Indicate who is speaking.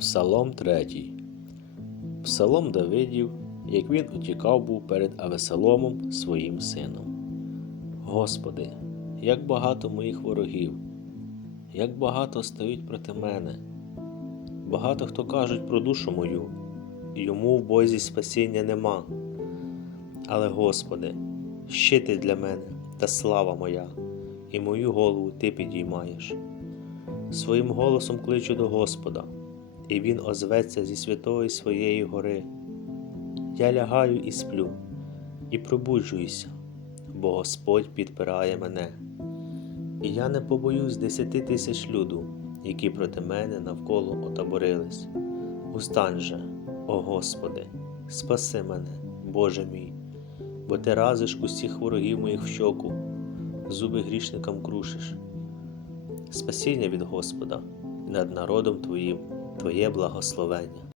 Speaker 1: Псалом 3. Псалом Давидів, як він утікав був перед Авесоломом своїм сином. Господи,
Speaker 2: як багато моїх ворогів, як багато стають проти мене.
Speaker 3: Багато хто кажуть про душу мою, йому в Бозі спасіння нема. Але, Господи, щити для мене та слава моя, і мою голову Ти підіймаєш. Своїм голосом кличу до Господа, і Він озветься зі святої своєї гори. Я лягаю і сплю, і пробуджуюся, бо Господь підпирає мене. І я не побоюсь десяти тисяч люду, які проти мене навколо отаборились. Устань же, о Господи, спаси мене, Боже мій, бо ти разиш усіх ворогів моїх в щоку, зуби грішникам крушиш. Спасіння від Господа над народом Твоїм,
Speaker 4: Твоє благословення.